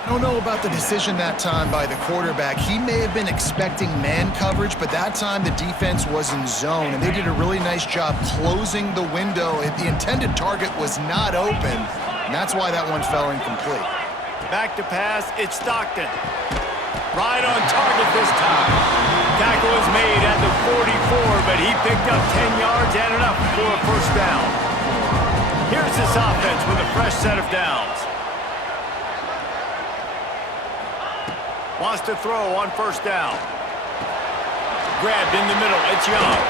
I don't know about the decision that time by the quarterback. He may have been expecting man coverage, but that time the defense was in zone, and they did a really nice job closing the window. The intended target was not open, and that's why that one fell incomplete. Back to pass, it's Stockton. Right on target this time. Tackle is made at the 44, but he picked up 10 yards and enough for a first down. Here's this offense with a fresh set of downs. Wants to throw on first down. Grabbed in the middle. It's Young.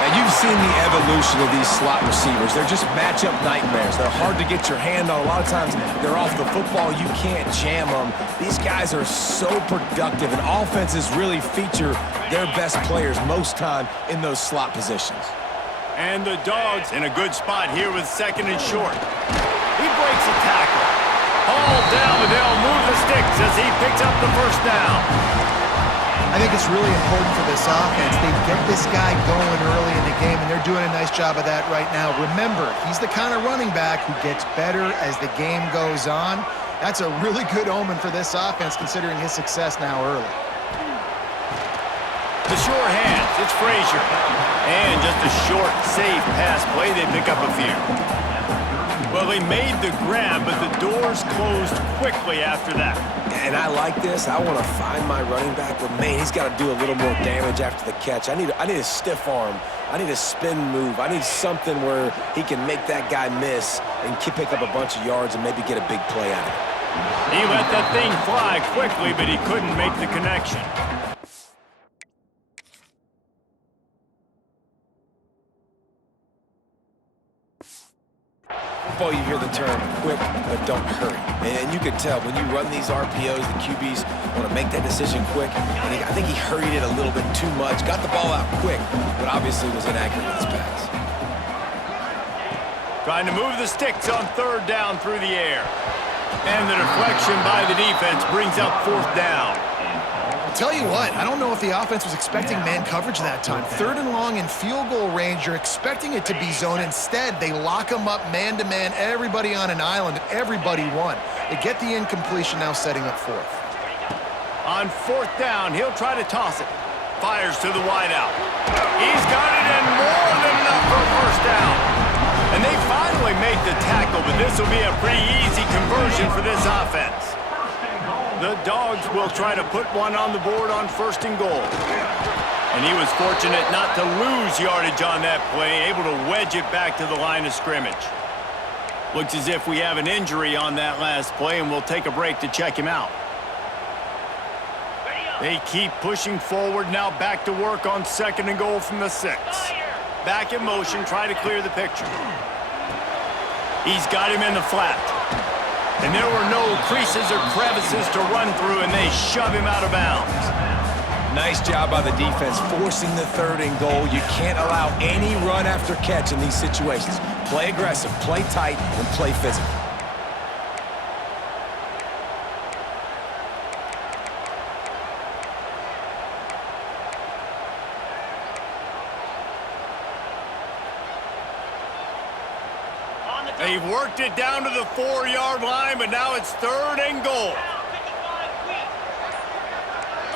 And you've seen the evolution of these slot receivers. They're just matchup nightmares. They're hard to get your hand on. A lot of times they're off the football. You can't jam them. These guys are so productive, and offenses really feature their best players most time in those slot positions. And the Dogs in a good spot here with second and short. He breaks a tackle. All down, but they'll move the sticks as he picks up the first down. I think it's really important for this offense. They get this guy going early in the game, and they're doing a nice job of that right now. Remember, he's the kind of running back who gets better as the game goes on. That's a really good omen for this offense, considering his success now early. The sure hands, it's Frazier. And just a short, safe pass play, they pick up a few. Well, they made the grab, but the doors closed quickly after that. And I like this. I want to find my running back, but man, he's got to do a little more damage after the catch. I need a stiff arm. I need a spin move. I need something where he can make that guy miss and pick up a bunch of yards and maybe get a big play out of it. He let that thing fly quickly, but he couldn't make the connection. You hear the term quick, but don't hurry. And you can tell when you run these RPOs, the QBs want to make that decision quick. And I think he hurried it a little bit too much. Got the ball out quick, but obviously was inaccurate with his pass. Trying to move the sticks on third down through the air. And the deflection by the defense brings up fourth down. I'll tell you what, I don't know if the offense was expecting man coverage that time. Third and long in field goal range, you're expecting it to be zone. Instead, they lock them up man-to-man, everybody on an island, and everybody won. They get the incompletion, now setting up fourth. On fourth down, he'll try to toss it. Fires to the wideout. He's got it, and more than enough for a first down. And they finally make the tackle, but this will be a pretty easy conversion for this offense. The Dogs will try to put one on the board on first and goal. And he was fortunate not to lose yardage on that play, able to wedge it back to the line of scrimmage. Looks as if we have an injury on that last play, and we'll take a break to check him out. They keep pushing forward, now back to work on second and goal from the 6. Back in motion, try to clear the picture. He's got him in the flat. And there were no creases or crevices to run through, and they shove him out of bounds. Nice job by the defense, forcing the third and goal. You can't allow any run after catch in these situations. Play aggressive, play tight, and play physical. They've worked it down to the 4-yard line, but now it's third and goal.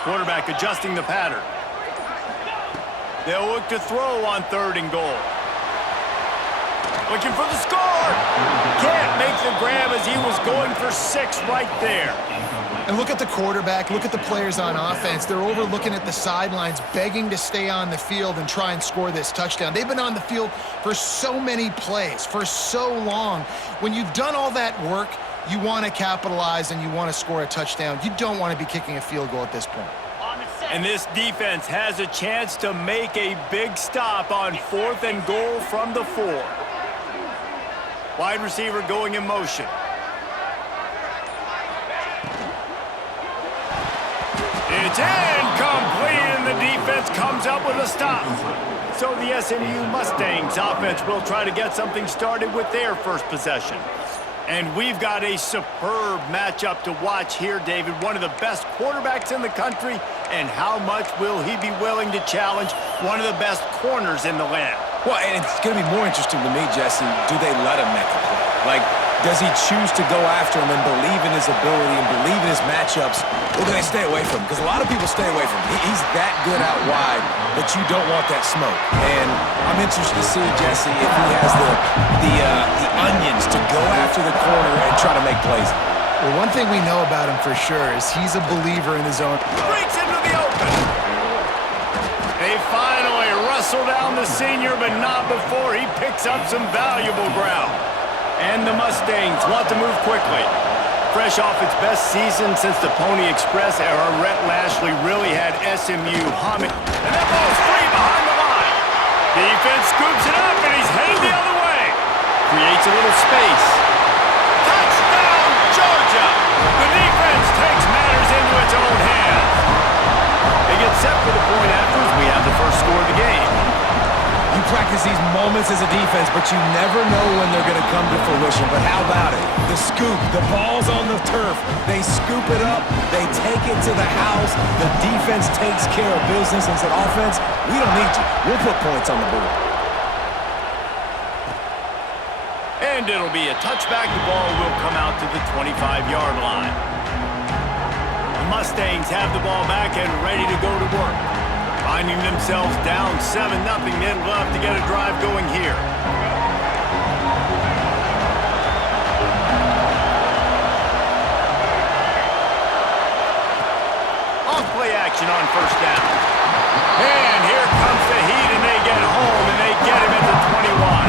Quarterback adjusting the pattern. They'll look to throw on third and goal. Looking for the score. Can't make the grab as he was going for 6 right there. And look at the quarterback, look at the players on offense. They're overlooking at the sidelines, begging to stay on the field and try and score this touchdown. They've been on the field for so many plays, for so long. When you've done all that work, you want to capitalize and you want to score a touchdown. You don't want to be kicking a field goal at this point. And this defense has a chance to make a big stop on fourth and goal from the 4. Wide receiver going in motion. It's incomplete, and the defense comes up with a stop. So the SMU Mustangs offense will try to get something started with their first possession. And we've got a superb matchup to watch here, David. One of the best quarterbacks in the country, and how much will he be willing to challenge one of the best corners in the land? Well, and it's going to be more interesting to me, Jesse, do they let him make a play? Like, Does he choose to go after him and believe in his ability and believe in his matchups, or do they stay away from him? Because a lot of people stay away from him. He's that good out wide that you don't want that smoke. And I'm interested to see, Jesse, if he has the onions to go after the corner and try to make plays. Well, one thing we know about him for sure is he's a believer in his own. Breaks into the open. They finally wrestle down the senior, but not before he picks up some valuable ground. And the Mustangs want to move quickly. Fresh off its best season since the Pony Express era, Rhett Lashlee really had SMU humming. And that ball's free behind the line. Defense scoops it up, and he's headed the other way. Creates a little space. Touchdown, Georgia! The defense takes matters into its own hands. They get set for the point after as we have the first score of the game. You practice these moments as a defense, but you never know when they're going to come to fruition. But how about it? The scoop, the ball's on the turf. They scoop it up. They take it to the house. The defense takes care of business and said, offense, we don't need you. We'll put points on the board. And it'll be a touchback. The ball will come out to the 25-yard line. The Mustangs have the ball back and ready to go to work. Finding themselves down 7-0, they'd love to get a drive going here. Off-play action on first down. And here comes the heat, and they get home, and they get him at the 21.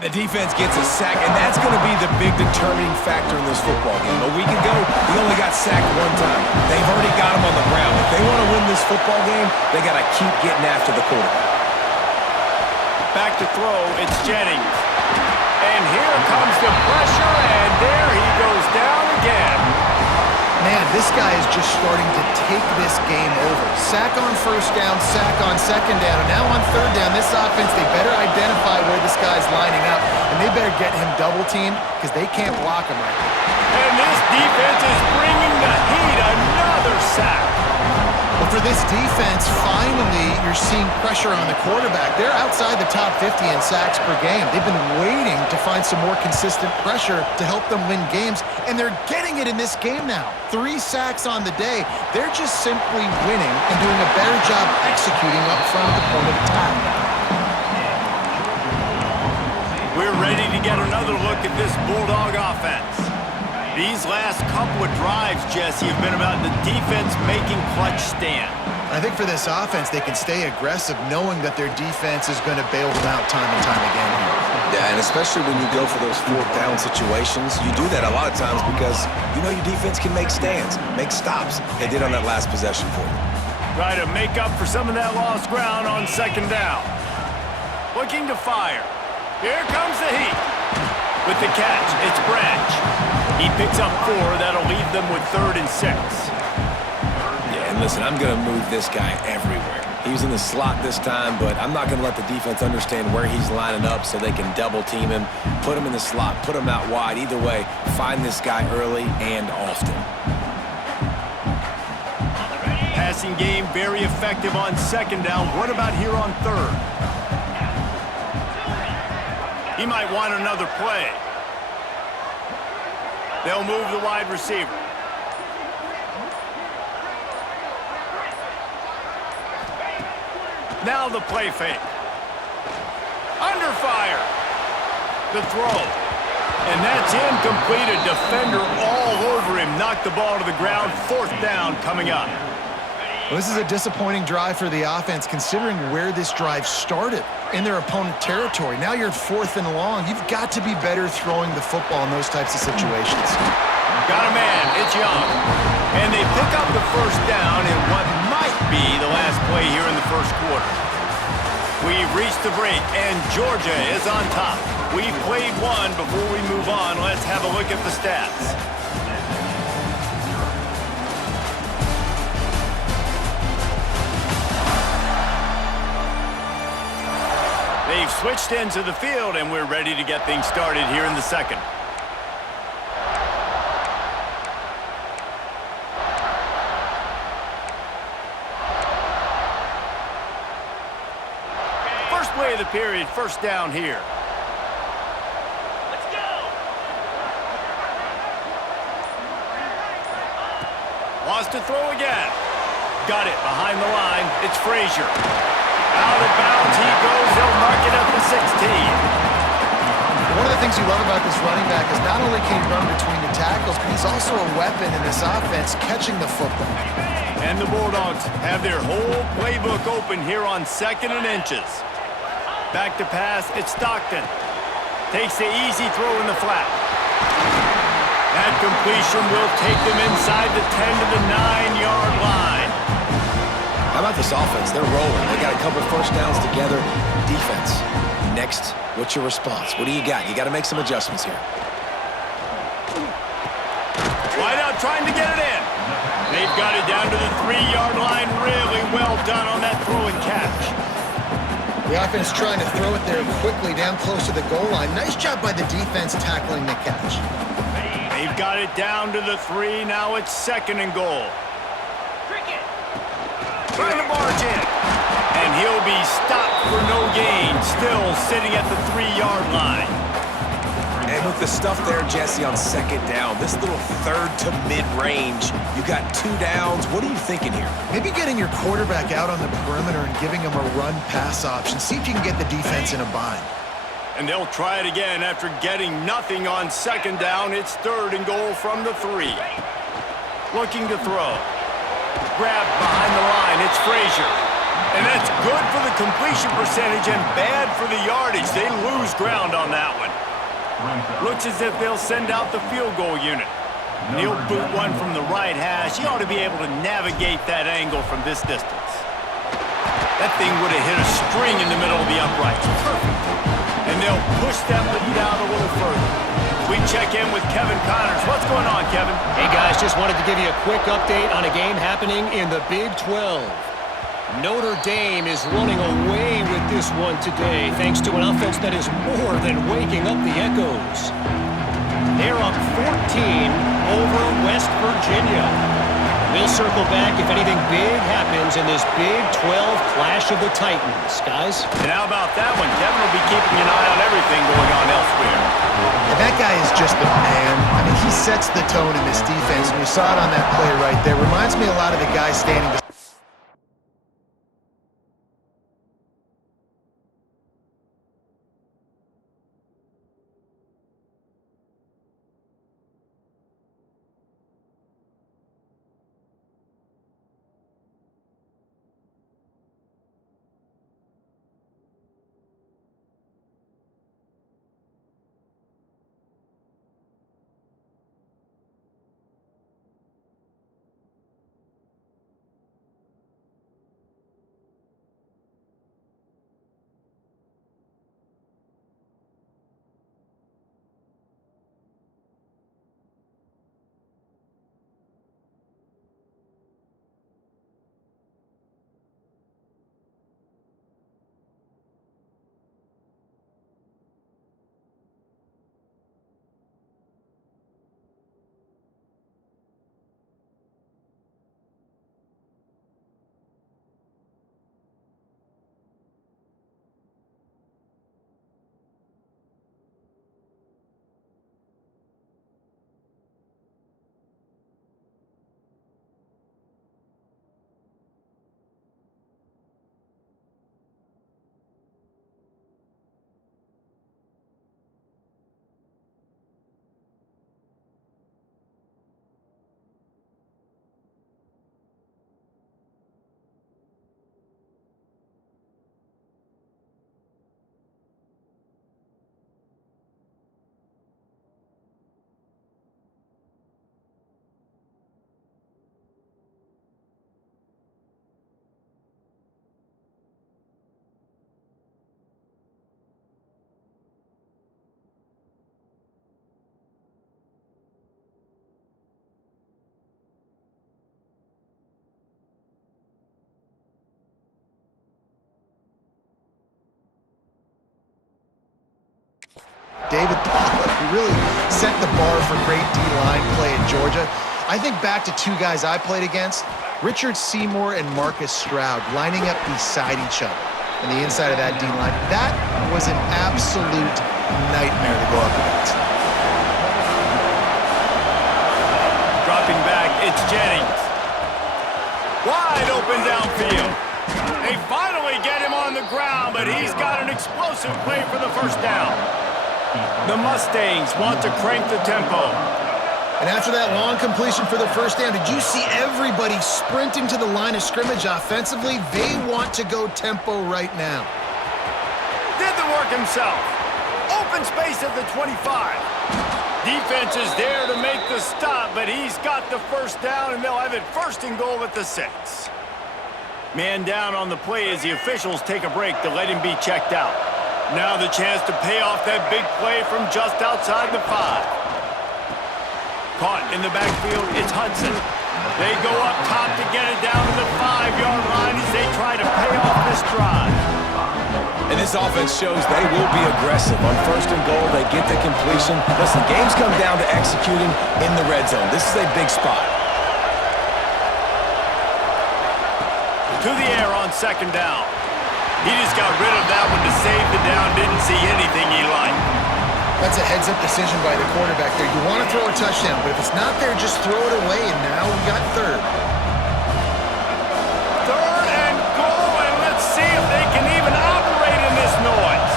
The defense gets a sack, and that's going to be the big determining factor in this football game. A week ago, he only got sacked one time. They've already got him on the ground. If they want to win this football game, they got to keep getting after the quarterback. Back to throw, it's Jennings. And here comes the pressure, and there he goes down again. Man, this guy is just starting to take this game over. Sack on first down, sack on second down, and now on third down, this offense, they better identify where this guy's lining up, and they better get him double-teamed because they can't block him right now. And this defense is bringing the heat. Another sack. Well, for For this defense, finally, you're seeing pressure on the quarterback. They're outside the top 50 in sacks per game. They've been waiting to find some more consistent pressure to help them win games, and they're getting it in this game now. 3 sacks on the day. They're just simply winning and doing a better job executing up front at the point of attack. We're ready to get another look at this Bulldog offense. These last couple of drives, Jesse, have been about the defense making clutch stand. I think for this offense, they can stay aggressive knowing that their defense is going to bail them out time and time again. Yeah, and especially when you go for those 4th down situations, you do that a lot of times because you know your defense can make stands, make stops. They did on that last possession for you. Try to make up for some of that lost ground on 2nd down. Looking to fire. Here comes the heat. With the catch, it's Branch. He picks up 4. That'll leave them with 3rd and 6. Yeah, and listen, I'm going to move this guy everywhere. He was in the slot this time, but I'm not going to let the defense understand where he's lining up so they can double team him, put him in the slot, put him out wide. Either way, find this guy early and often. Passing game very effective on 2nd down. What about here on 3rd? He might want another play. They'll move the wide receiver. Now the play fake. Under fire. The throw. And that's incomplete. A defender all over him. Knocked the ball to the ground. 4th down coming up. Well, this is a disappointing drive for the offense considering where this drive started, in their opponent territory. Now you're at 4th and long. You've got to be better throwing the football in those types of situations. Got a man. It's Young. And they pick up the 1st down in what might be the last play here in the 1st quarter. We've reached the break, and Georgia is on top. We've played one. Before we move on, let's have a look at the stats. They've switched ends of the field, and we're ready to get things started here in the 2nd. First play of the period, 1st down here. Let's go! Wants to throw again. Got it behind the line. It's Frazier. Out of bounds he goes. They'll mark it up to 16. One of the things you love about this running back is not only can he run between the tackles, but he's also a weapon in this offense catching the football. And the Bulldogs have their whole playbook open here on 2nd and inches. Back to pass, it's Stockton. Takes the easy throw in the flat. That completion will take them inside the 10 to the 9-yard line. How about this offense? They're rolling. They got a couple 1st downs together. Defense. Next, what's your response? What do you got? You got to make some adjustments here. Wide out trying to get it in. They've got it down to the 3-yard line. Really well done on that throw and catch. The offense trying to throw it there quickly down close to the goal line. Nice job by the defense tackling the catch. They've got it down to the 3. Now it's 2nd and goal. Trying to barge in. And he'll be stopped for no gain. Still sitting at the 3-yard line. And with the stuff there, Jesse, on 2nd down, this little 3rd to mid-range, you got 2 downs. What are you thinking here? Maybe getting your quarterback out on the perimeter and giving him a run-pass option. See if you can get the defense in a bind. And they'll try it again after getting nothing on 2nd down. It's 3rd and goal from the 3. Looking to throw. Grabbed behind the line. It's Frazier. And that's good for the completion percentage and bad for the yardage. They lose ground on that one. Looks as if they'll send out the field goal unit. And he'll boot one from the right hash. He ought to be able to navigate that angle from this distance. That thing would have hit a string in the middle of the uprights. Perfect. And they'll push that lead out a little further. We check in with Kevin Connors. What's going on, Kevin? Hey, guys, just wanted to give you a quick update on a game happening in the Big 12. Notre Dame is running away with this one today, thanks to an offense that is more than waking up the echoes. They're up 14 over West Virginia. We'll circle back if anything big happens in this Big 12 clash of the Titans, guys. And how about that one? Kevin will be keeping an eye on everything going on elsewhere. And that guy is just the man. I mean, he sets the tone in this defense, and we saw it on that play right there. Reminds me a lot of the guy standing beside. David Pollock, who really set the bar for great D-line play in Georgia. I think back to two guys I played against, Richard Seymour and Marcus Stroud, lining up beside each other on the inside of that D-line. That was an absolute nightmare to go up against. Dropping back, it's Jennings. Wide open downfield. They finally get him on the ground, but he's got an explosive play for the first down. The Mustangs want to crank the tempo. And after that long completion for the first down, did you see everybody sprinting to the line of scrimmage offensively? They want to go tempo right now. Did the work himself. Open space at the 25. Defense is there to make the stop, but he's got the first down, and they'll have it first and goal at the 6. Man down on the play as the officials take a break to let him be checked out. Now the chance to pay off that big play from just outside the 5. Caught in the backfield, it's Hudson. They go up top to get it down to the 5-yard line as they try to pay off this drive. And this offense shows they will be aggressive. On first and goal, they get the completion. Listen, games come down to executing in the red zone. This is a big spot. To the air on second down. He just got rid of that one to save the down. Didn't see anything he liked. That's a heads-up decision by the quarterback there. You want to throw a touchdown, but if it's not there, just throw it away, and now we got third. Third and goal, and let's see if they can even operate in this noise.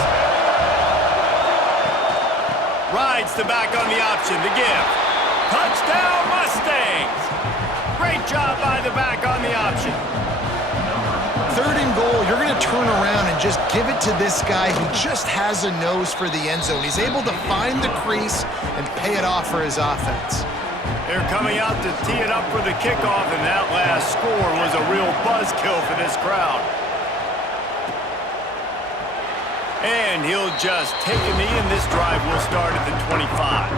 Rides the back on the option to give. Touchdown, Mustangs! Great job by the back on the option. Third and goal, you're going to turn around and just give it to this guy who just has a nose for the end zone. He's able to find the crease and pay it off for his offense. They're coming out to tee it up for the kickoff, and that last score was a real buzzkill for this crowd. And he'll just take a knee, and this drive will start at the 25.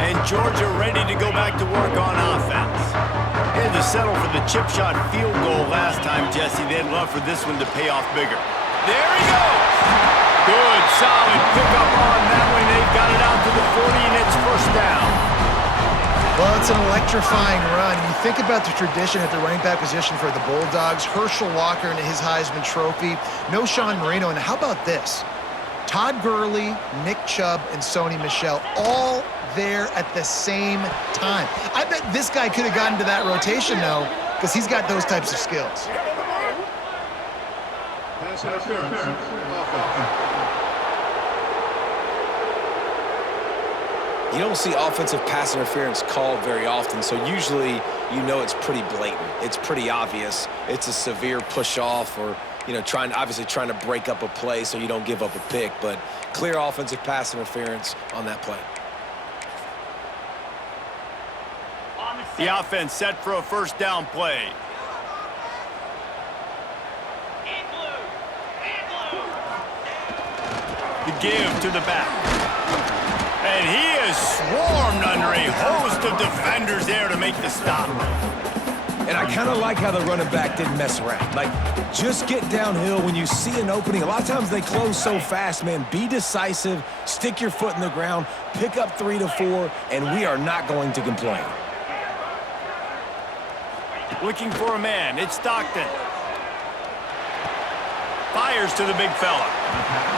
And Georgia ready to go back to work on offense. They had to settle for the chip shot field goal last time, Jesse. They'd love for this one to pay off bigger. There he goes! Good, solid pickup on that one. They've got it out to the 40, and it's first down. Well, it's an electrifying run. You think about the tradition at the running back position for the Bulldogs. Herschel Walker and his Heisman Trophy. No Sean Marino. And how about this? Todd Gurley, Nick Chubb, and Sony Michel all there at the same time. I bet this guy could have gotten to that rotation, though, because he's got those types of skills. Pass interference. Offense. You don't see offensive pass interference called very often, so usually you know it's pretty blatant. It's pretty obvious. It's a severe push-off or, obviously trying to break up a play so you don't give up a pick, but clear offensive pass interference on that play. The offense set for a first down play. The give to the back. And he is swarmed under a host of defenders there to make the stop. And I kind of like how the running back didn't mess around. Like, just get downhill when you see an opening. A lot of times they close so fast, man. Be decisive, stick your foot in the ground, pick up 3 to 4, and we are not going to complain. Looking for a man. It's Stockton. Fires to the big fella.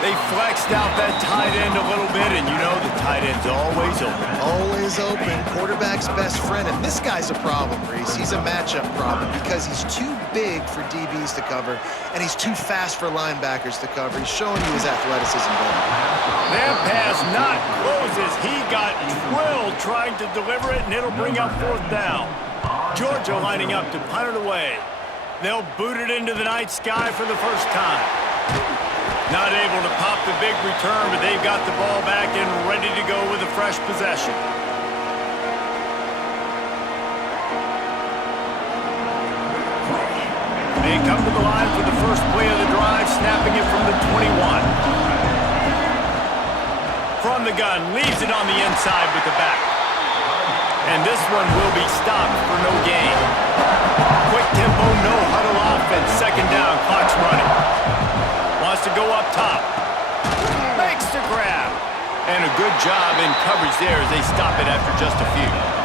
They flexed out that tight end a little bit, and the tight end's always open. Always open. Quarterback's best friend. And this guy's a problem, Reese. He's a matchup problem because he's too big for DBs to cover, and he's too fast for linebackers to cover. He's showing you his athleticism better. That pass not closes. He got drilled trying to deliver it, and it'll bring up fourth down. Georgia lining up to punt it away. They'll boot it into the night sky for the first time. Not able to pop the big return, but they've got the ball back and ready to go with a fresh possession. They come to the line for the first play of the drive, snapping it from the 21. From the gun, leaves it on the inside with the back. And this one will be stopped for no gain. Quick tempo, no huddle offense. Second down, clock's running. Wants to go up top. Makes the grab. And a good job in coverage there as they stop it after just a few.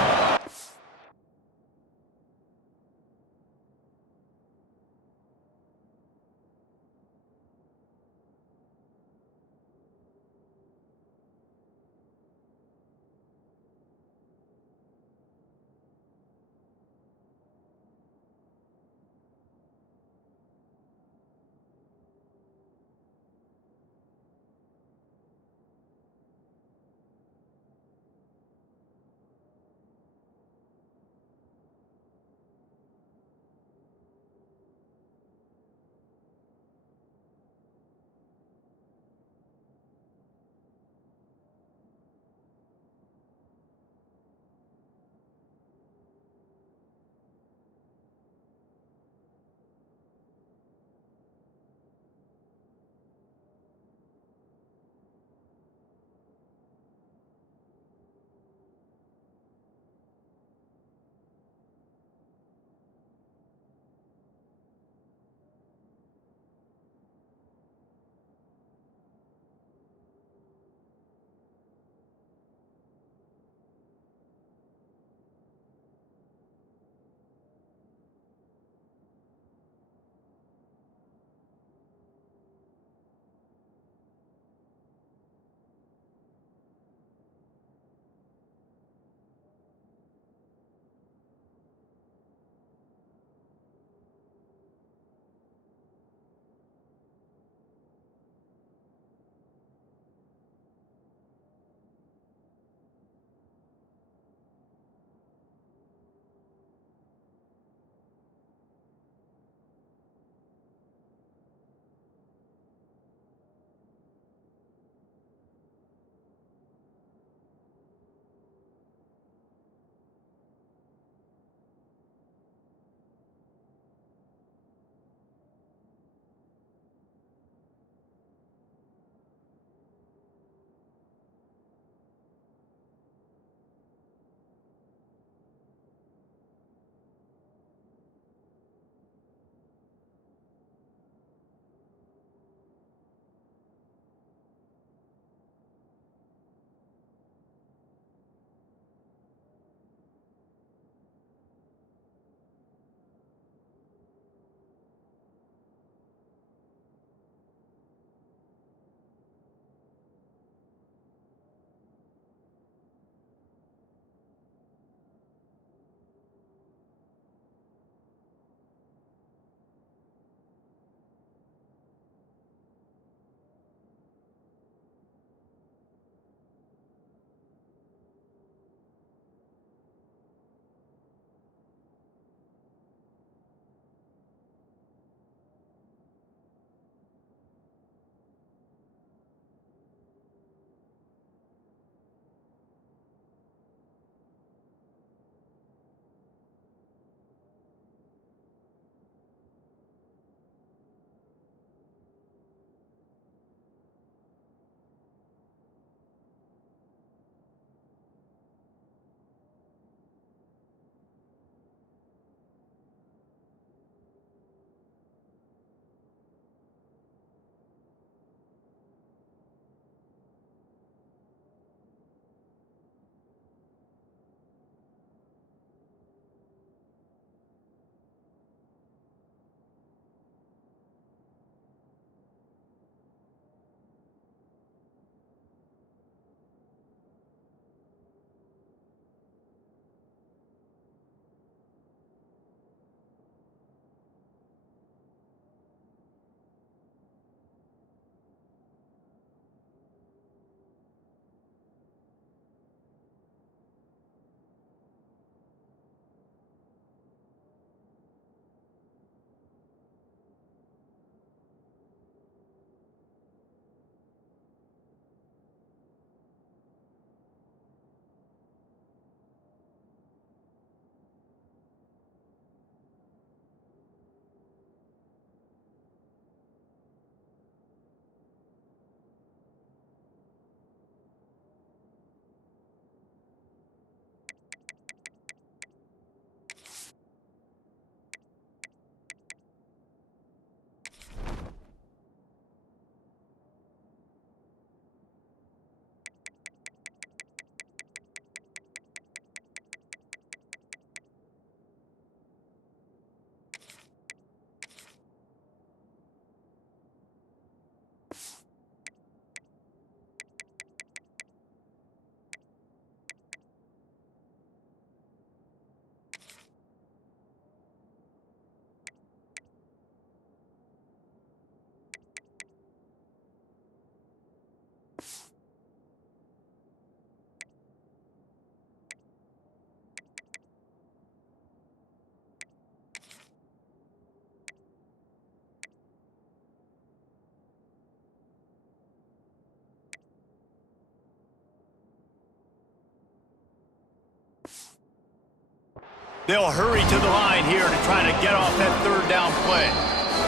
They'll hurry to the line here to try to get off that third down play.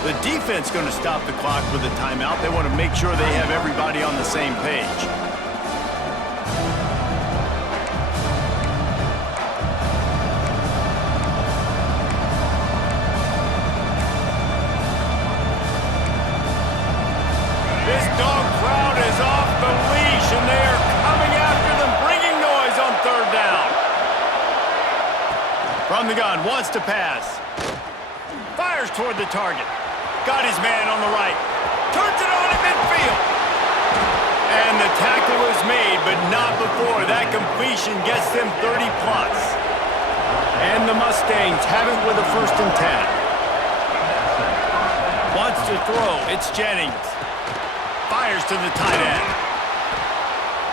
The defense going to stop the clock with a timeout. They want to make sure they have everybody on the same page. This dog crowd is off the leash, and they are coming after them, bringing noise on third down. From the gun, wants to pass. Fires toward the target. Got his man on the right. Turns it on at midfield. And the tackle is made, but not before that completion gets them 30+. And the Mustangs have it with a 1st and 10. Wants to throw. It's Jennings. Fires to the tight end.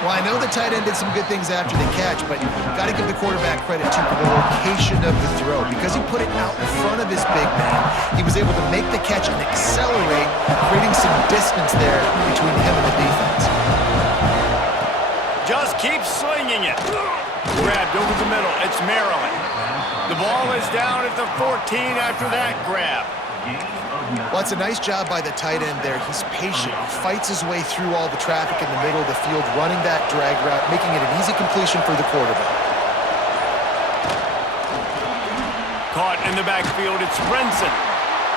Well, I know the tight end did some good things after the catch, but got to give the quarterback credit, too, for the location of the throw. Because he put it out in front of his big man, he was able to make the catch and accelerate, creating some distance there between him and the defense. Just keep slinging it. Grabbed over the middle. It's Maryland. The ball is down at the 14 after that grab. Well, it's a nice job by the tight end there. He's patient. He fights his way through all the traffic in the middle of the field, running that drag route, making it an easy completion for the quarterback. Caught in the backfield, it's Brinson.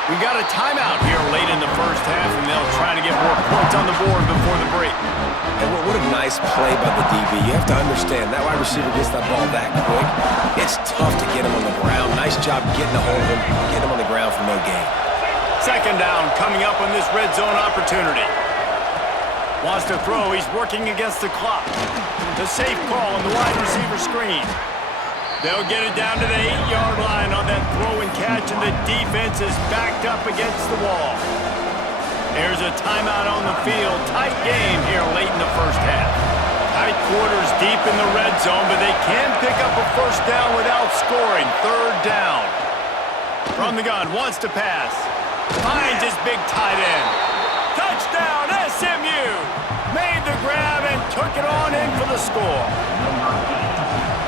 We've got a timeout here late in the first half, and they'll try to get more points on the board before the break. And what a nice play by the DB. You have to understand, that wide receiver gets that ball that quick. It's tough to get him on the ground. Nice job getting a hold of him, getting him on the ground for no gain. Second down coming up on this red zone opportunity. Wants to throw. He's working against the clock. The safe call on the wide receiver screen. They'll get it down to the 8-yard line on that throw and catch, and the defense is backed up against the wall. There's a timeout on the field. Tight game here late in the first half. Tight quarters deep in the red zone, but they can pick up a first down without scoring. Third down. From the gun, wants to pass. Finds his big tight end. Touchdown, SMU! Made the grab and took it on in for the score.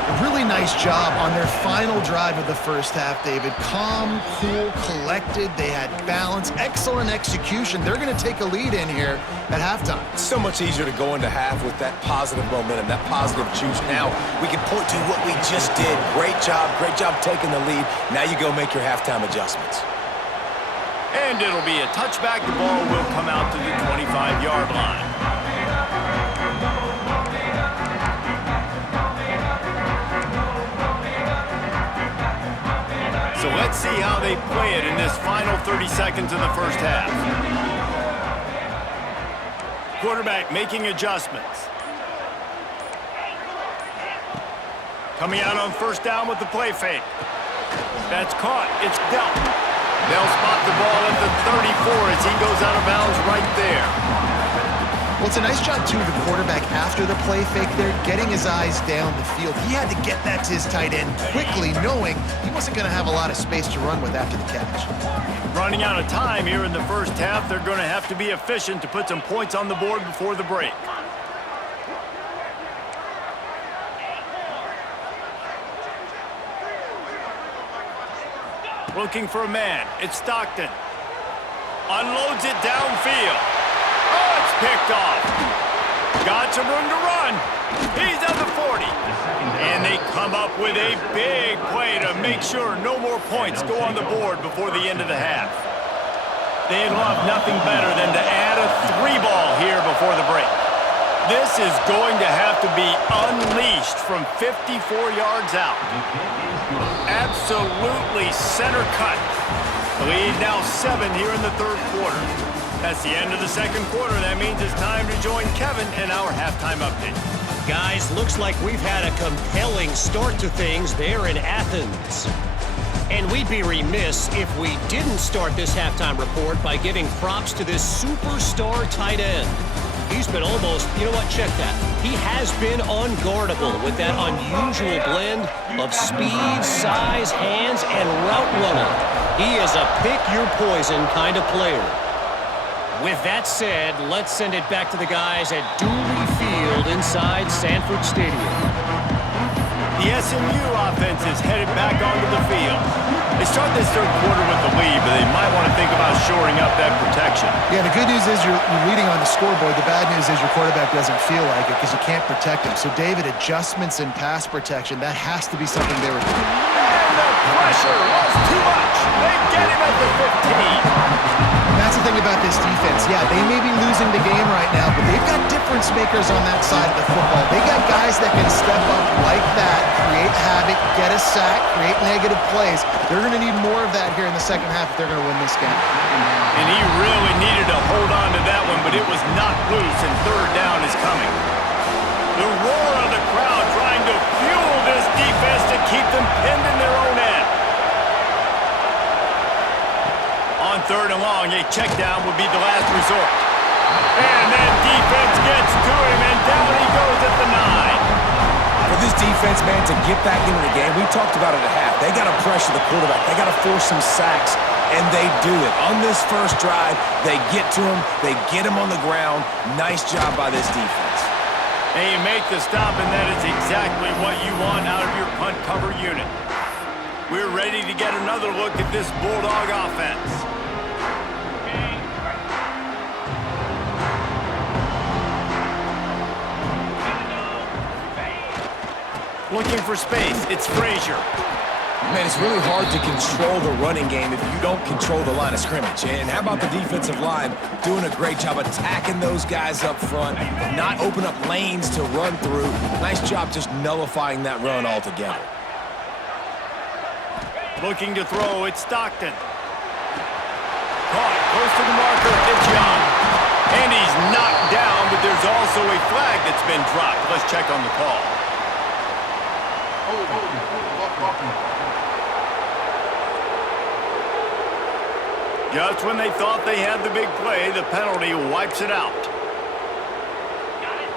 A really nice job on their final drive of the first half, David. Calm, cool, collected. They had balance. Excellent execution. They're going to take a lead in here at halftime. It's so much easier to go into half with that positive momentum, that positive juice. Now we can point to what we just did. Great job taking the lead. Now you go make your halftime adjustments. And it'll be a touchback. The ball will come out to the 25-yard line. So let's see how they play it in this final 30 seconds of the first half. Quarterback making adjustments. Coming out on first down with the play fake. That's caught. It's dealt. They'll spot the ball at the 34 as he goes out of bounds right there. Well, it's a nice job, too, of the quarterback after the play fake there, getting his eyes down the field. He had to get that to his tight end quickly, knowing he wasn't going to have a lot of space to run with after the catch. Running out of time here in the first half, they're going to have to be efficient to put some points on the board before the break. Looking for a man. It's Stockton. Unloads it downfield. Oh, it's picked off. Got some room to run. He's at the 40. And they come up with a big play to make sure no more points go on the board before the end of the half. They'd love nothing better than to add a 3-ball here before the break. This is going to have to be unleashed from 54 yards out. Absolutely center cut. The lead now 7 here in the third quarter. That's the end of the second quarter. That means it's time to join Kevin in our halftime update. Guys, looks like we've had a compelling start to things there in Athens. And we'd be remiss if we didn't start this halftime report by giving props to this superstar tight end. He's been almost, you know what, check that. He has been unguardable with that unusual blend of speed, size, hands, and route running. He is a pick-your-poison kind of player. With that said, let's send it back to the guys at Dooley Field inside Sanford Stadium. The SMU offense is headed back onto the field. They start this third quarter with the lead, but they might want to think about shoring up that protection. Yeah, the good news is you're leading on the scoreboard. The bad news is your quarterback doesn't feel like it because you can't protect him. So, David, adjustments in pass protection, that has to be something they were doing. And the pressure was too much. They get him at the 15. That's the thing about this defense. Yeah, they may be losing the game right now, but they've got difference makers on that side of the football. They got guys that can step up like that, create havoc, get a sack, create negative plays. They're going to need more of that here in the second half if they're going to win this game. And he really needed to hold on to that one, but it was knocked loose, and third down is coming. The roar of the crowd trying to fuel this defense to keep them pinned in their own end. On third and long, a check down would be the last resort. And then defense gets to him, and down he goes at the 9. For this defense, man, to get back into the game, we talked about it at half. They got to pressure the quarterback. They got to force some sacks, and they do it. On this first drive, they get to him. They get him on the ground. Nice job by this defense. And you make the stop, and that is exactly what you want out of your punt cover unit. We're ready to get another look at this Bulldog offense. Looking for space, it's Frazier. Man, it's really hard to control the running game if you don't control the line of scrimmage. And how about the defensive line doing a great job attacking those guys up front, not open up lanes to run through. Nice job just nullifying that run altogether. Looking to throw, it's Stockton. Caught, close to the marker, it's Young. And he's knocked down, but there's also a flag that's been dropped. Let's check on the call. Just when they thought they had the big play, the penalty wipes it out.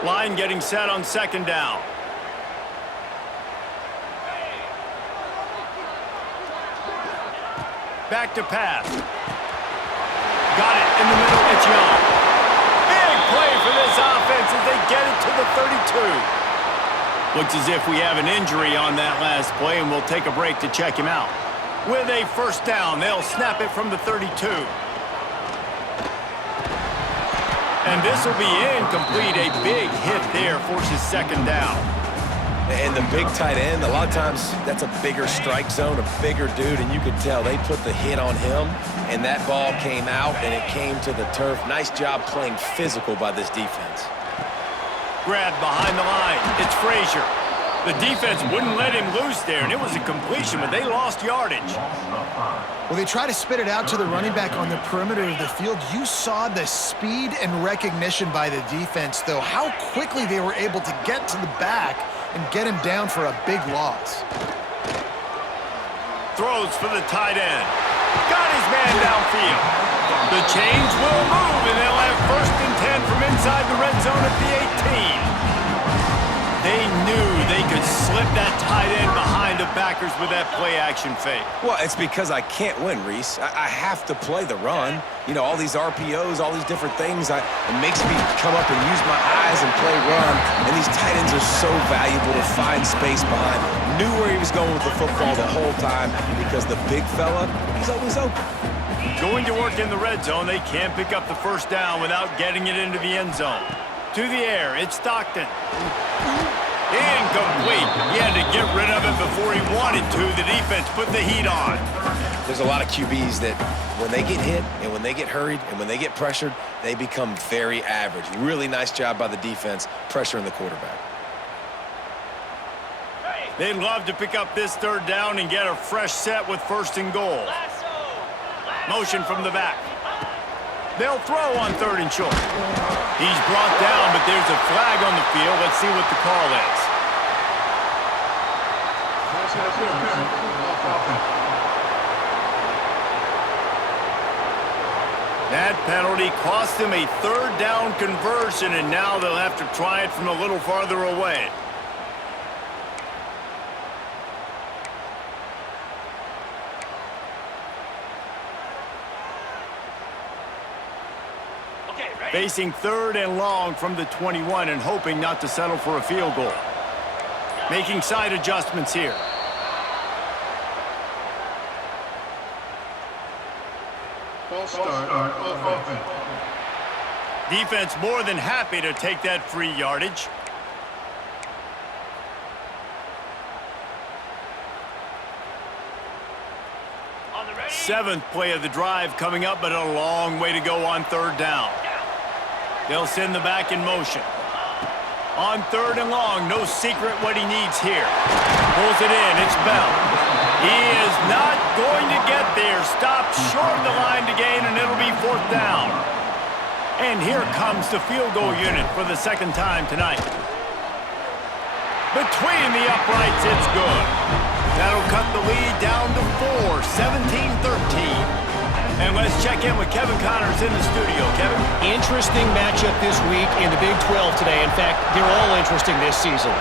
Line getting set on second down. Back to pass. Got it in the middle, it's Young. Big play for this offense as they get it to the 32. Looks as if we have an injury on that last play, and we'll take a break to check him out. With a first down, they'll snap it from the 32. And this will be incomplete. A big hit there forces second down. And the big tight end, a lot of times that's a bigger strike zone, a bigger dude, and you could tell they put the hit on him, and that ball came out, and it came to the turf. Nice job playing physical by this defense. Grab behind the line. It's Frazier. The defense wouldn't let him loose there, and it was a completion, but they lost yardage. Well, they try to spit it out to the running back on the perimeter of the field. You saw the speed and recognition by the defense, though, how quickly they were able to get to the back and get him down for a big loss. Throws for the tight end. Got his man downfield. The chains will move, and they'll have first and 10 from inside the red zone at the 18. They knew they could slip that tight end behind the backers with that play-action fake. Well, it's because I can't win, Reese. I have to play the run. You know, all these RPOs, all these different things, it makes me come up and use my eyes and play run. And these tight ends are so valuable to find space behind. Knew where he was going with the football the whole time because the big fella, he's always open. Going to work in the red zone, they can't pick up the first down without getting it into the end zone. To the air, it's Stockton. Incomplete. He had to get rid of it before he wanted to. The defense put the heat on. There's a lot of QBs that when they get hit and when they get hurried and when they get pressured, they become very average. Really nice job by the defense pressuring the quarterback. They'd love to pick up this third down and get a fresh set with first and goal. Motion from the back. They'll throw on third and short. He's brought down, but there's a flag on the field. Let's see what the call is. That penalty cost them a third down conversion, and now they'll have to try it from a little farther away. Facing third and long from the 21 and hoping not to settle for a field goal. Making side adjustments here. False start on offense. Defense more than happy to take that free yardage. Seventh play of the drive coming up, but a long way to go on third down. They'll send the back in motion. On third and long, no secret what he needs here. Pulls it in, it's Bell. He is not going to get there. Stopped short of the line to gain, and it'll be fourth down. And here comes the field goal unit for the second time tonight. Between the uprights, it's good. That'll cut the lead down to 4, 17-13. And let's check in with Kevin Connors in the studio. Kevin? Interesting matchup this week in the Big 12 today. In fact, they're all interesting this season.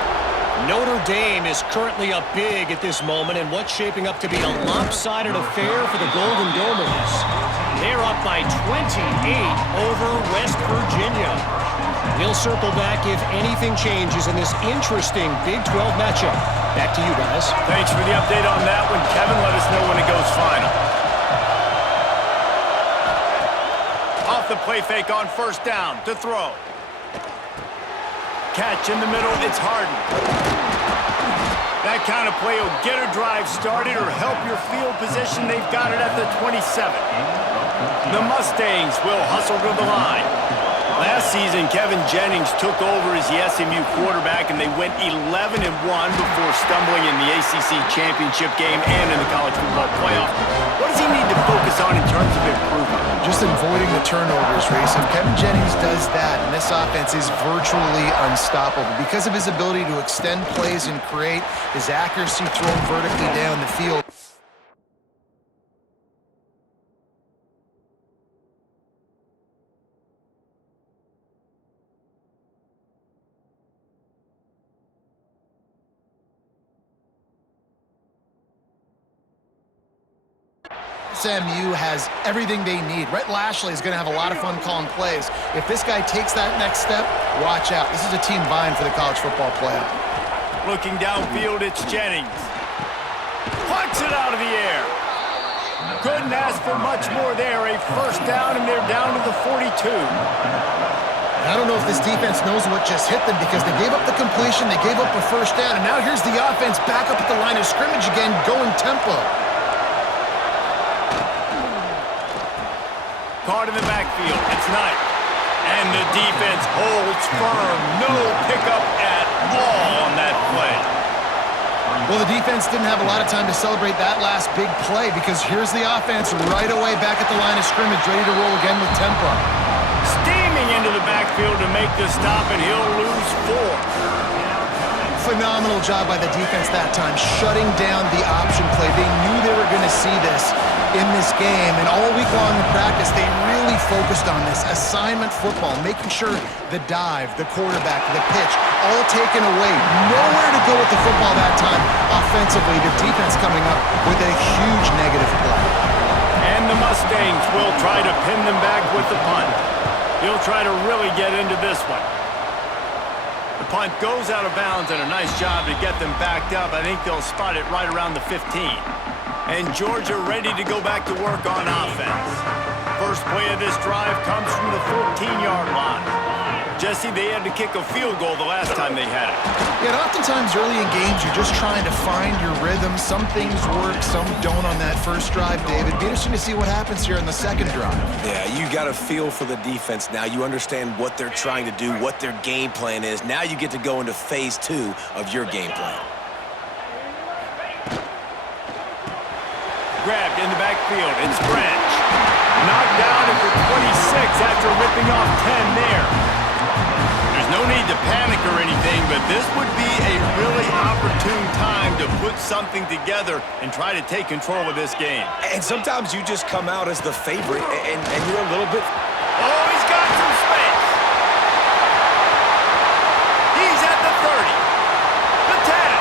Notre Dame is currently up big at this moment in what's shaping up to be a lopsided affair for the Golden Domers. They're up by 28 over West Virginia. We'll circle back if anything changes in this interesting Big 12 matchup. Back to you guys. Thanks for the update on that one, Kevin. Let us know when it goes final. Off the play fake on first down to throw. Catch in the middle, it's Harden. That kind of play will get a drive started or help your field position. They've got it at the 27. The Mustangs will hustle to the line. Last season, Kevin Jennings took over as the SMU quarterback, and they went 11-1 before stumbling in the ACC championship game and in the college football playoff. What does he need to focus on in terms of improvement? Just avoiding the turnovers, Reese. If Kevin Jennings does that, and this offense is virtually unstoppable because of his ability to extend plays and create, his accuracy thrown vertically down the field. SMU has everything they need. Rhett Lashley is going to have a lot of fun calling plays. If this guy takes that next step, watch out. This is a team vying for the college football playoff. Looking downfield, it's Jennings. Punts it out of the air. Couldn't ask for much more there. A first down, and they're down to the 42. I don't know if this defense knows what just hit them because they gave up the completion, they gave up a first down, and now here's the offense back up at the line of scrimmage again, going tempo. Caught in the backfield, it's Knight. And the defense holds firm. No pickup at all on that play. Well, the defense didn't have a lot of time to celebrate that last big play because here's the offense right away back at the line of scrimmage, ready to roll again with tempo. Steaming into the backfield to make the stop, and he'll lose 4. Phenomenal job by the defense that time, shutting down the option play. They knew they were going to see this in this game, and all week long in practice, they really focused on this assignment football, making sure the dive, the quarterback, the pitch, all taken away. Nowhere to go with the football that time. Offensively, the defense coming up with a huge negative play. And the Mustangs will try to pin them back with the punt. He'll try to really get into this one. The punt goes out of bounds, and a nice job to get them backed up. I think they'll spot it right around the 15. And Georgia ready to go back to work on offense. First play of this drive comes from the 14-yard line. Jesse, they had to kick a field goal the last time they had it. Yeah, and oftentimes early in games, you're just trying to find your rhythm. Some things work, some don't on that first drive, David. Be interesting to see what happens here in the second drive. Yeah, you got a feel for the defense now. You understand what they're trying to do, what their game plan is. Now you get to go into phase 2 of your game plan. Grabbed in the backfield, it's Branch. Knocked down at the 26 after ripping off 10 there. There's no need to panic or anything, but this would be a really opportune time to put something together and try to take control of this game. And sometimes you just come out as the favorite, and you're a little bit... Oh, he's got some space. He's at the 30. The 10.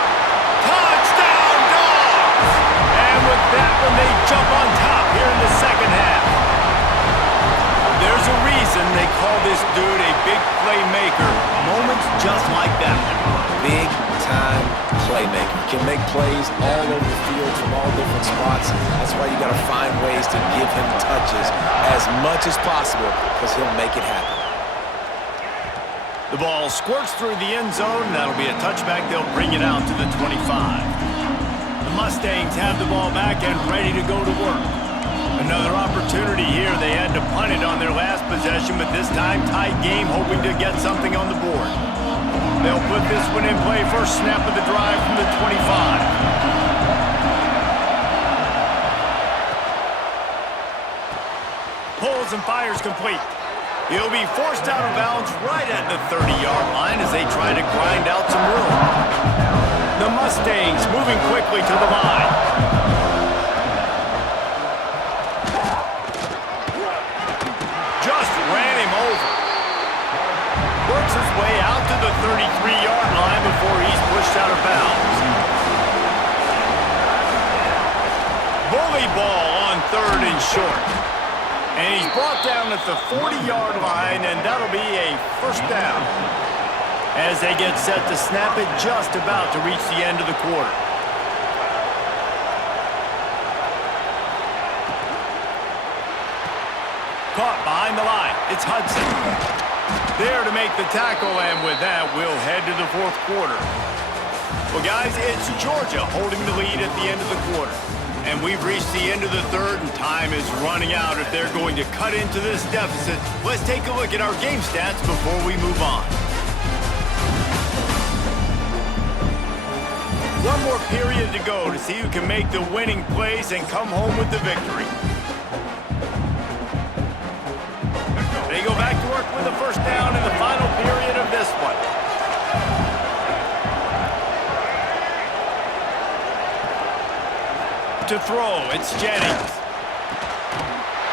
Touchdown, Dogs! And with that one, they jump on top here in the second half. There's a reason they call this dude a big playmaker. Moments just like that one. Big-time playmaker. Can make plays all over the field from all different spots. That's why you got to find ways to give him touches as much as possible because he'll make it happen. The ball squirts through the end zone. That'll be a touchback. They'll bring it out to the 25. The Mustangs have the ball back and ready to go to work. Another opportunity here. They had to punt it on their last possession, but this time tight game, hoping to get something on the board. They'll put this one in play. First snap of the drive from the 25. Pulls and fires complete. He'll be forced out of bounds right at the 30-yard line as they try to grind out some room. The Mustangs moving quickly to the line. Just ran him over. Works his way out to the 33-yard line before he's pushed out of bounds. Bully ball on 3rd and short. And he's brought down at the 40-yard line, and that'll be a first down. As they get set to snap it, just about to reach the end of the quarter. Caught behind the line. It's Hudson. There to make the tackle, and with that, we'll head to the 4th quarter. Well, guys, it's Georgia holding the lead at the end of the quarter. And we've reached the end of the 3rd, and time is running out if they're going to cut into this deficit. Let's take a look at our game stats before we move on. One more period to go to see who can make the winning plays and come home with the victory. They go back to work with a first down in the final period of this one. To throw, it's Jennings.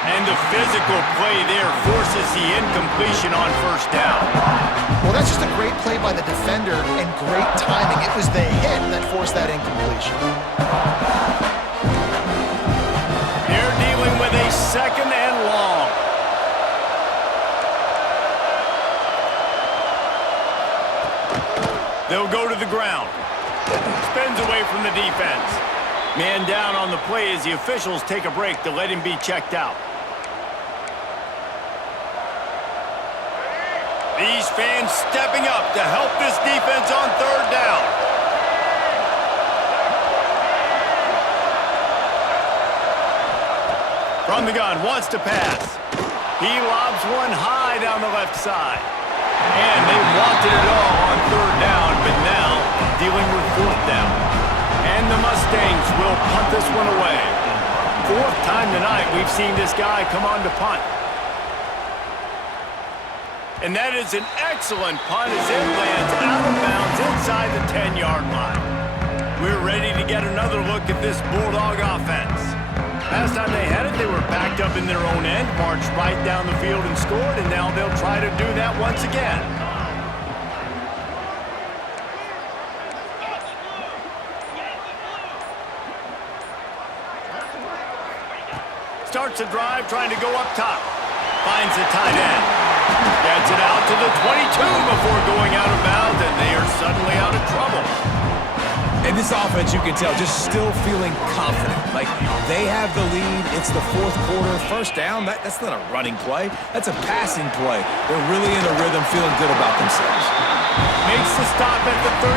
And the physical play there forces the incompletion on first down. Well, that's just a great play by the defender and great timing. It was the hit that forced that incompletion. They're dealing with a 2nd and long. They'll go to the ground. Spins away from the defense. Man down on the play as the officials take a break to let him be checked out. These fans stepping up to help this defense on 3rd down. From the gun, wants to pass. He lobs one high down the left side. And they wanted it all on 3rd down, but now dealing with 4th down. And the Mustangs will punt this one away. 4th time tonight we've seen this guy come on to punt. And that is an excellent punt as it lands out of bounds inside the 10-yard line. We're ready to get another look at this Bulldog offense. Last time they had it, they were backed up in their own end, marched right down the field and scored, and now they'll try to do that once again. Starts the drive, trying to go up top. Finds the tight end. Gets it out to the 22 before going out of bounds, and they are suddenly out of trouble. And this offense, you can tell, just still feeling confident. Like, they have the lead. It's the 4th quarter. First down, that's not a running play. That's a passing play. They're really in a rhythm, feeling good about themselves. Makes the stop at the 32,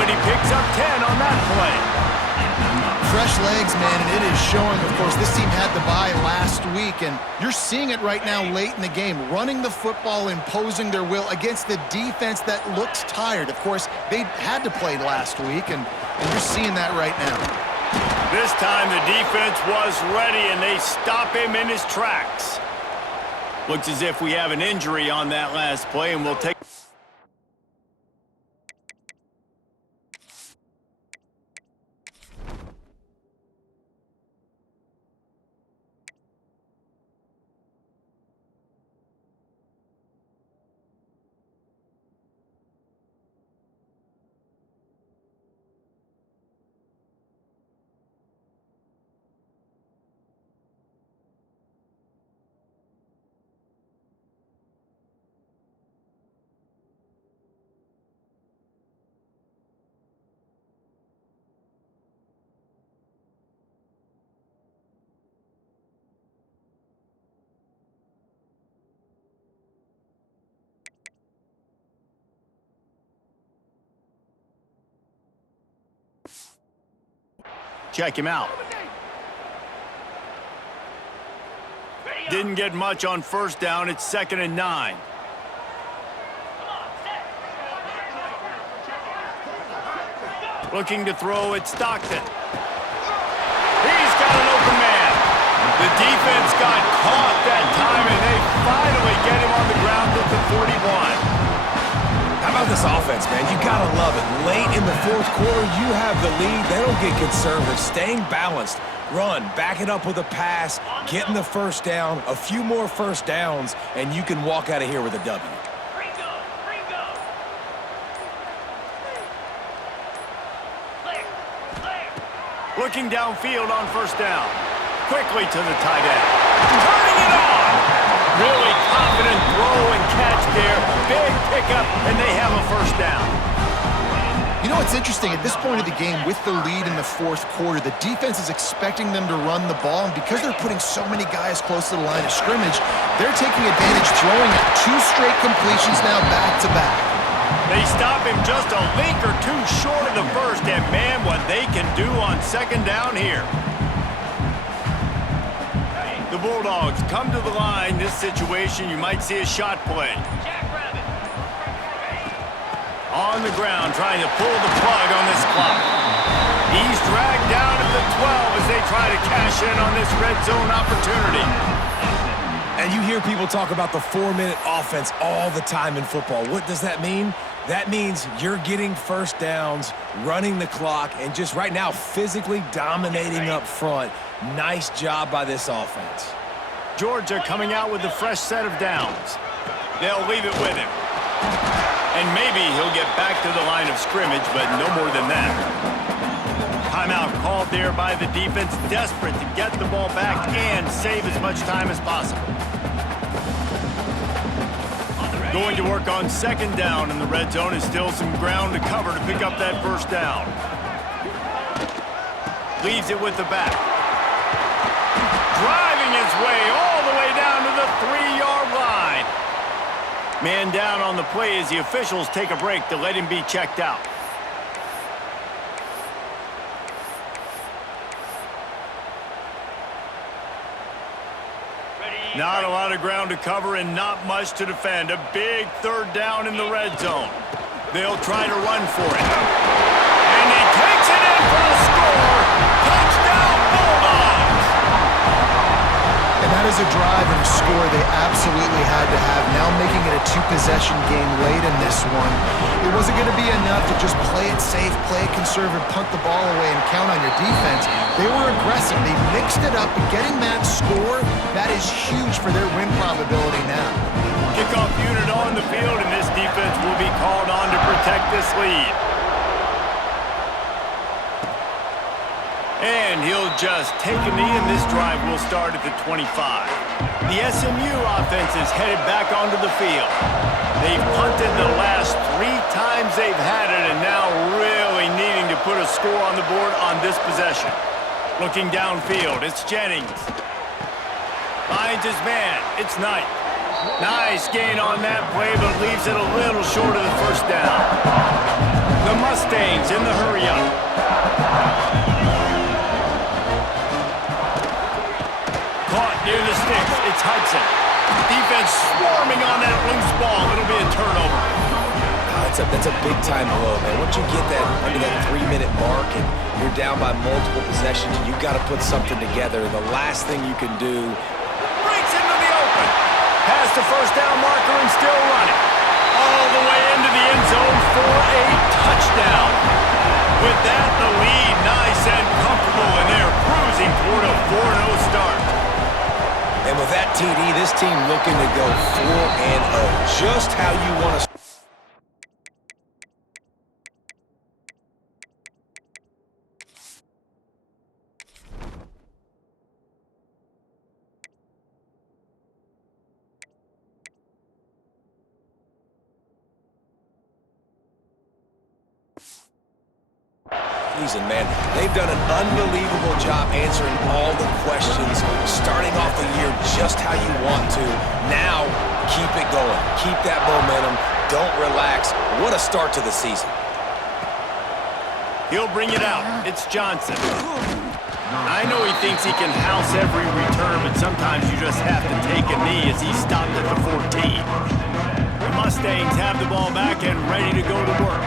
but he picks up 10 on that play. Fresh legs, man, and it is showing. Of course, this team had the bye last week, and you're seeing it right now late in the game, running the football, imposing their will against the defense that looks tired. Of course, they had to play last week, and you're seeing that right now. This time the defense was ready, and they stop him in his tracks. Looks as if we have an injury on that last play, and we'll take check him out. Didn't get much on first down. It's 2nd and 9. Looking to throw, it's Stockton. He's got an open man. The defense got caught that time, and they finally get him on the ground at the 41. How about this offense, man? You gotta love it. Late in the fourth quarter, you have the lead. They don't get conservative. Staying balanced. Run, back it up with a pass, getting the first down, a few more first downs, and you can walk out of here with a W. Looking downfield on first down. Quickly to the tight end. Turning it on! Really confident throw and catch there. Big pickup, and they have a first down. You know what's interesting? At this point of the game, with the lead in the fourth quarter, the defense is expecting them to run the ball, and because they're putting so many guys close to the line of scrimmage, they're taking advantage, throwing it. 2 straight completions now back-to-back. They stop him just a link or two short of the first, and man, what they can do on second down here. The Bulldogs come to the line. This situation, you might see a shot play. On the ground, trying to pull the plug on this clock. He's dragged down at the 12 as they try to cash in on this red zone opportunity. And you hear people talk about the 4-minute offense all the time in football. What does that mean? That means you're getting first downs, running the clock, and just right now physically dominating up front. Nice job by this offense. Georgia coming out with a fresh set of downs. They'll leave it with him. And maybe he'll get back to the line of scrimmage, but no more than that. Timeout called there by the defense, desperate to get the ball back and save as much time as possible. Going to work on second down, and the red zone is still some ground to cover to pick up that first down. Leaves it with the back. Driving his way all the way down to the 3-yard line. Man down on the play as the officials take a break to let him be checked out. Not a lot of ground to cover and not much to defend. A big third down in the red zone. They'll try to run for it. And he takes it in for a score. Touchdown, Bulldogs! And that is a drive and a score they absolutely had to have. Now making it a 2-possession game late in this one. It wasn't going to be enough to just play it safe, play it conservative, punt the ball away, and count on your defense. They were aggressive. They mixed it up, and getting that score, that is huge for their win probability now. Kickoff unit on the field, and this defense will be called on to protect this lead. And he'll just take a knee, and this drive will start at the 25. The SMU offense is headed back onto the field. They've punted the last 3 times they've had it, and now really needing to put a score on the board on this possession. Looking downfield, it's Jennings. Finds his man, it's Knight. Nice gain on that play, but leaves it a little short of the first down. The Mustangs in the hurry-up. Caught near the sticks, it's Hudson. Defense swarming on that loose ball. It'll be a turnover. That's a big-time blow, man. Once you get that under that 3-minute mark and you're down by multiple possessions, you've got to put something together. The last thing you can do. Breaks into the open. Past the first down marker and still running. All the way into the end zone for a touchdown. With that, the lead nice and comfortable, and they're cruising toward a 4-0 start. And with that TD, this team looking to go 4-0. Just how you want to. Man, they've done an unbelievable job answering all the questions, starting off the year just how you want to. Now, keep it going. Keep that momentum. Don't relax. What a start to the season. He'll bring it out. It's Johnson. I know he thinks he can house every return, but sometimes you just have to take a knee as he stopped at the 14. The Mustangs have the ball back and ready to go to work.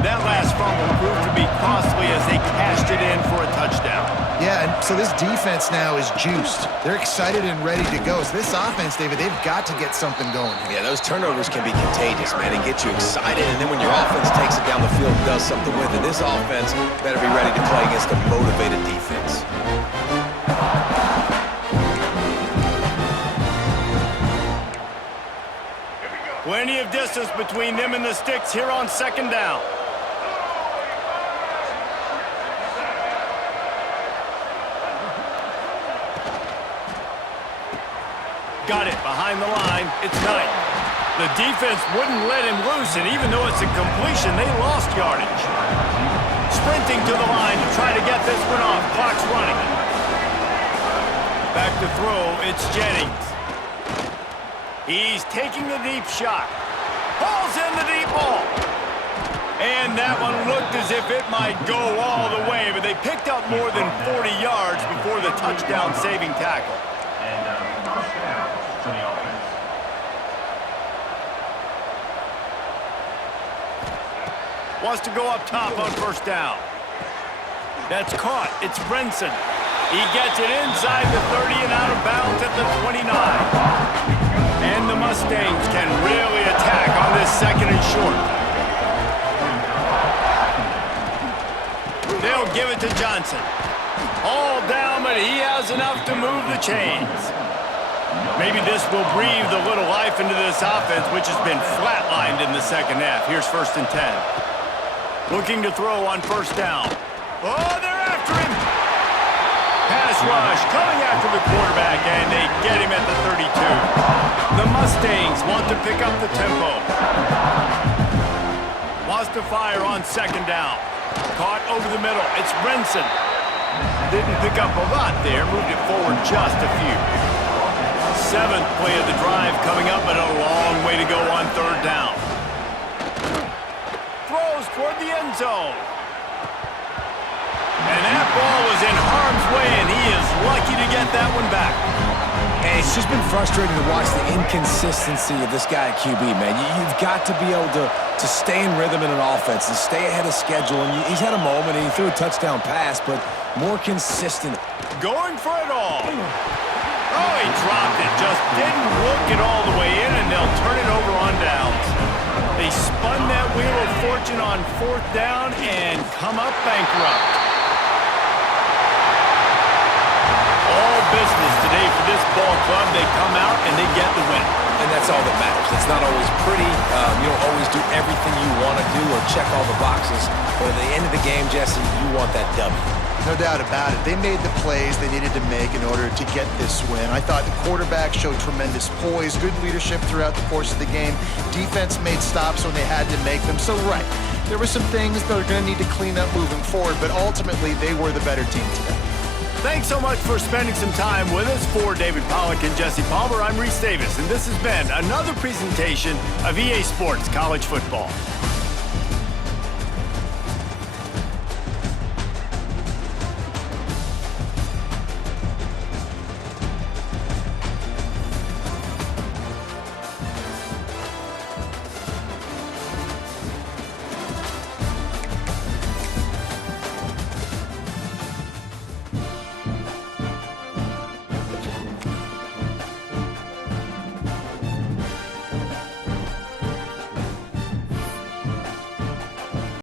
That last fumble proved to be costly as they cashed it in for a touchdown. Yeah, and so this defense now is juiced. They're excited and ready to go. So this offense, David, they've got to get something going here. Yeah, those turnovers can be contagious, man, and get you excited. And then when your offense takes it down the field and does something with it, this offense better be ready to play against a motivated defense. Plenty of distance between them and the sticks here on second down. Got it behind the line. It's Knight. The defense wouldn't let him loose, and even though it's a completion, they lost yardage. Sprinting to the line to try to get this one off. Clock's running. Back to throw. It's Jennings. He's taking the deep shot. Hauls in the deep ball. And that one looked as if it might go all the way, but they picked up more than 40 yards before the touchdown-saving tackle. Wants to go up top on first down. That's caught. It's Brinson. He gets it inside the 30 and out of bounds at the 29. And the Mustangs can really attack on this second and short. They'll give it to Johnson. All down, but he has enough to move the chains. Maybe this will breathe a little life into this offense, which has been flatlined in the second half. Here's 1st and 10. Looking to throw on first down. Oh, they're after him! Pass rush coming after the quarterback, and they get him at the 32. The Mustangs want to pick up the tempo. Wants to fire on second down. Caught over the middle. It's Brinson. Didn't pick up a lot there. Moved it forward just a few. 7th play of the drive coming up, but a long way to go on third down. Throws toward the end zone. And that ball was in harm's way, and he is lucky to get that one back. And it's just been frustrating to watch the inconsistency of this guy at QB, man. You've got to be able to stay in rhythm in an offense and stay ahead of schedule. And he's had a moment, and he threw a touchdown pass, but more consistent. Going for it all. Oh, he dropped it. Just didn't look it all the way in, and they'll turn it over on downs. They spun that wheel of fortune on fourth down and come up bankrupt. All business today for this ball club. They come out and they get the win. And that's all that matters. It's not always pretty. You don't always do everything you want to do or check all the boxes. But at the end of the game, Jesse, you want that W. No doubt about it. They made the plays they needed to make in order to get this win. I thought the quarterback showed tremendous poise, good leadership throughout the course of the game. Defense made stops when they had to make them. So, right, there were some things that are going to need to clean up moving forward, but ultimately they were the better team today. Thanks so much for spending some time with us. For David Pollack and Jesse Palmer, I'm Reese Davis, and this has been another presentation of EA Sports College Football.